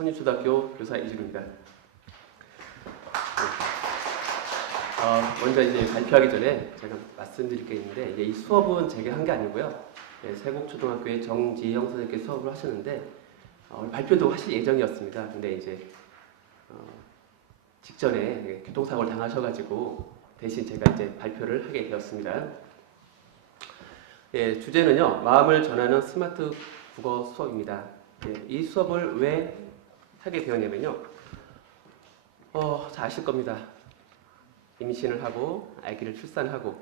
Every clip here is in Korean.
선유초등학교 교사 이준우입니다. 먼저 이제 발표하기 전에 제가 말씀드릴 게 있는데, 이 수업은 제가 한 게 아니고요. 세곡초등학교의 정지영 선생님께서 수업을 하셨는데, 발표도 하실 예정이었습니다. 근데 이제 직전에 교통사고를 당하셔가지고 대신 제가 이제 발표를 하게 되었습니다. 주제는요, 마음을 전하는 스마트 국어 수업입니다. 이 수업을 왜 하게 되었냐면요, 잘 아실 겁니다. 임신을 하고 아기를 출산하고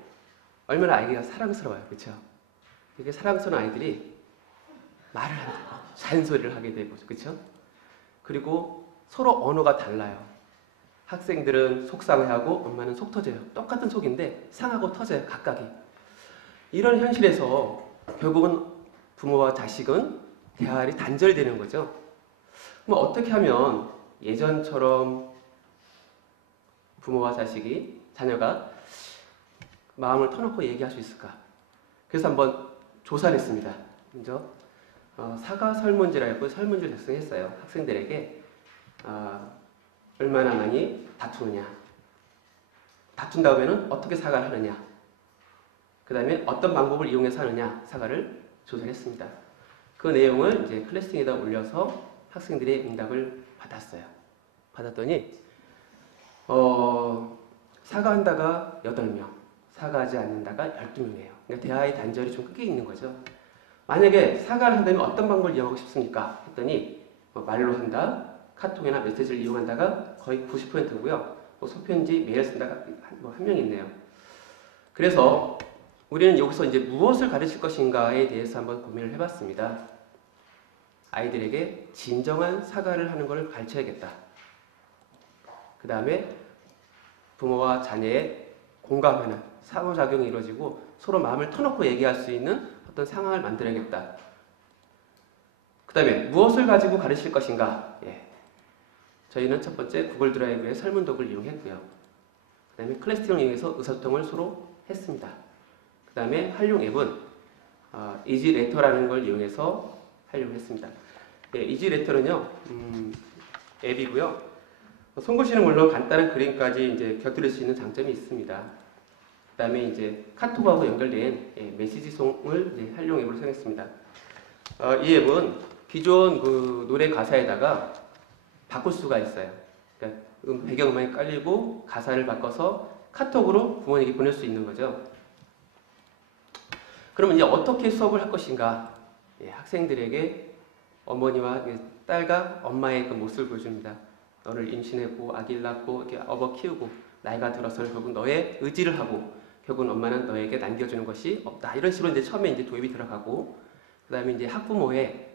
얼마나 아기가 사랑스러워요, 그렇죠? 이렇게 사랑스러운 아이들이 말을 하고 잔소리를 하게 되고, 그렇죠? 그리고 서로 언어가 달라요. 학생들은 속상해하고 엄마는 속 터져요. 똑같은 속인데 상하고 터져요, 각각이. 이런 현실에서 결국은 부모와 자식은 대화가 단절되는 거죠. 그럼 어떻게 하면 예전처럼 부모와 자식이, 자녀가 마음을 터놓고 얘기할 수 있을까? 그래서 한번 조사를 했습니다. 먼저 사과 설문지라고 설문지를 작성했어요. 학생들에게 얼마나 많이 다투느냐, 다툰 다음에는 어떻게 사과를 하느냐, 그 다음에 어떤 방법을 이용해서 하느냐, 사과를 조사했습니다. 그 내용을 이제 클래스팅에다 올려서 학생들의 응답을 받았어요. 받았더니 사과한다가 8명, 사과하지 않는다가 12명이에요. 그러니까 대화의 단절이 좀 크게 있는 거죠. 만약에 사과를 한다면 어떤 방법을 이용하고 싶습니까? 했더니 말로 한다, 카톡이나 메시지를 이용한다가 거의 90%고요. 소편지, 메일 쓴다가 한 명 있네요. 그래서 우리는 여기서 이제 무엇을 가르칠 것인가에 대해서 한번 고민을 해봤습니다. 아이들에게 진정한 사과를 하는 것을 가르쳐야겠다. 그 다음에 부모와 자녀의 공감하는 상호작용이 이루어지고 서로 마음을 터놓고 얘기할 수 있는 어떤 상황을 만들어야겠다. 그 다음에 무엇을 가지고 가르칠 것인가? 저희는 첫 번째 구글 드라이브의 설문도구를 이용했고요. 그 다음에 클래스팅을 이용해서 의사소통을 서로 했습니다. 그 다음에 활용 앱은 이지레터라는 걸 이용해서 활용했습니다. 이지레터는요, 앱이고요. 손글씨는 물론 간단한 그림까지 이제 곁들일 수 있는 장점이 있습니다. 그 다음에 이제 카톡하고 연결된 메시지송을 이제 활용 앱으로 사용했습니다. 이 앱은 기존 그 노래 가사에다가 바꿀 수가 있어요. 그러니까 배경음악이 깔리고 가사를 바꿔서 카톡으로 부모님에게 보낼 수 있는 거죠. 그러면 이제 어떻게 수업을 할 것인가? 학생들에게 어머니와 딸과 엄마의 그 모습을 보여줍니다. 너를 임신했고 아기를 낳고 이렇게 업어 키우고 나이가 들어서는 결국 너의 의지를 하고 결국은 엄마는 너에게 남겨주는 것이 없다. 이런 식으로 이제 처음에 이제 도입이 들어가고, 그 다음에 이제 학부모의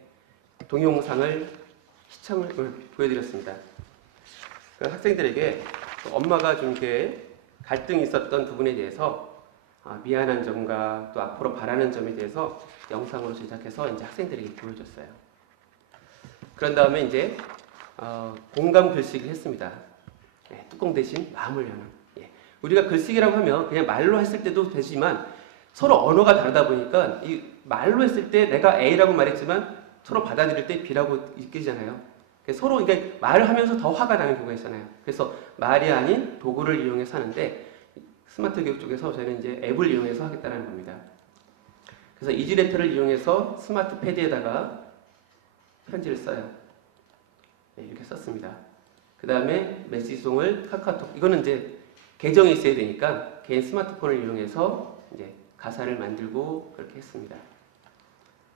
동영상을 시청을 보여드렸습니다. 그 학생들에게 엄마가 좀 이렇게 갈등이 있었던 부분에 대해서 미안한 점과 또 앞으로 바라는 점에 대해서 영상으로 제작해서 이제 학생들에게 보여줬어요. 그런 다음에 이제 공감 글쓰기를 했습니다. 뚜껑 대신 마음을 여는. 우리가 글쓰기라고 하면 그냥 말로 했을 때도 되지만 서로 언어가 다르다 보니까 이 말로 했을 때 내가 A라고 말했지만 서로 받아들일 때 B라고 느끼잖아요. 서로 이게 말을 하면서 더 화가 나는 경우가 있잖아요. 그래서 말이 아닌 도구를 이용해서 하는데 스마트 교육 쪽에서 저희는 이제 앱을 이용해서 하겠다는 겁니다. 그래서 이지레터를 이용해서 스마트 패드에다가 편지를 써요. 이렇게 썼습니다. 그 다음에 메시지송을 카카오톡, 이거는 이제 계정이 있어야 되니까 개인 스마트폰을 이용해서 이제 가사를 만들고 그렇게 했습니다.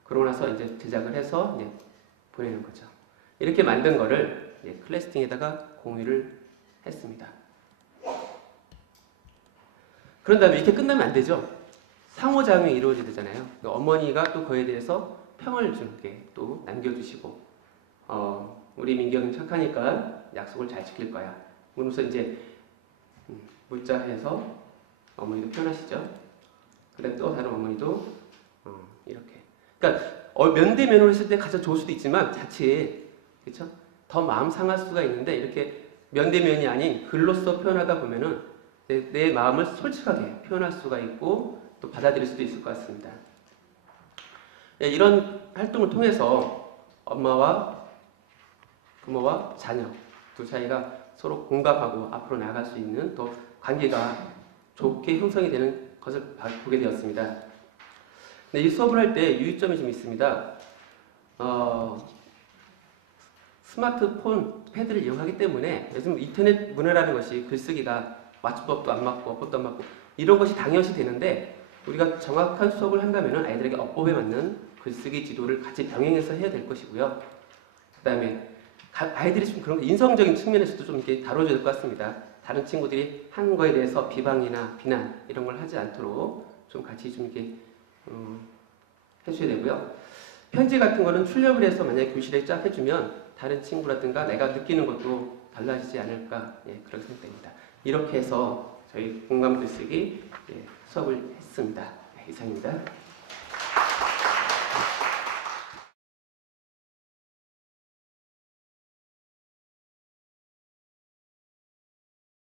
그러고 나서 이제 제작을 해서 이제 보내는 거죠. 이렇게 만든 거를 클래스팅에다가 공유를 했습니다. 그런 다음에 이렇게 끝나면 안 되죠. 상호작용이 이루어져야 되잖아요. 그러니까 어머니가 또 그에 대해서 평을 주게 또 남겨주시고, 우리 민경이 착하니까 약속을 잘 지킬 거야. 그러면서 이제 문자해서 어머니도 표현하시죠. 그다음 또 다른 어머니도 이렇게. 그러니까 면대면으로 했을 때 가장 좋을 수도 있지만 자칫 그렇죠? 더 마음 상할 수가 있는데 이렇게 면대면이 아닌 글로써 표현하다 보면은 내 마음을 솔직하게 표현할 수가 있고 또 받아들일 수도 있을 것 같습니다. 이런 활동을 통해서 엄마와 부모와 자녀 두 사이가 서로 공감하고 앞으로 나아갈 수 있는 또 관계가 좋게 형성이 되는 것을 보게 되었습니다. 네, 이 수업을 할 때 유의점이 좀 있습니다. 스마트폰, 패드를 이용하기 때문에 요즘 인터넷 문화라는 것이 글쓰기가 맞춤법도 안 맞고 어법도 안 맞고 이런 것이 당연시 되는데 우리가 정확한 수업을 한다면 아이들에게 어법에 맞는 글쓰기 지도를 같이 병행해서 해야 될 것이고요. 그 다음에 아이들이 좀 그런 인성적인 측면에서도 좀 이렇게 다뤄줘야 될 것 같습니다. 다른 친구들이 한 거에 대해서 비방이나 비난 이런 걸 하지 않도록 좀 같이 좀 이렇게 해줘야 되고요. 편지 같은 거는 출력을 해서 만약에 교실에 쫙 해주면 다른 친구라든가 내가 느끼는 것도 달라지지 않을까 그렇게 생각됩니다. 이렇게 해서 저희 공감 글쓰기 수업을 했습니다. 이상입니다.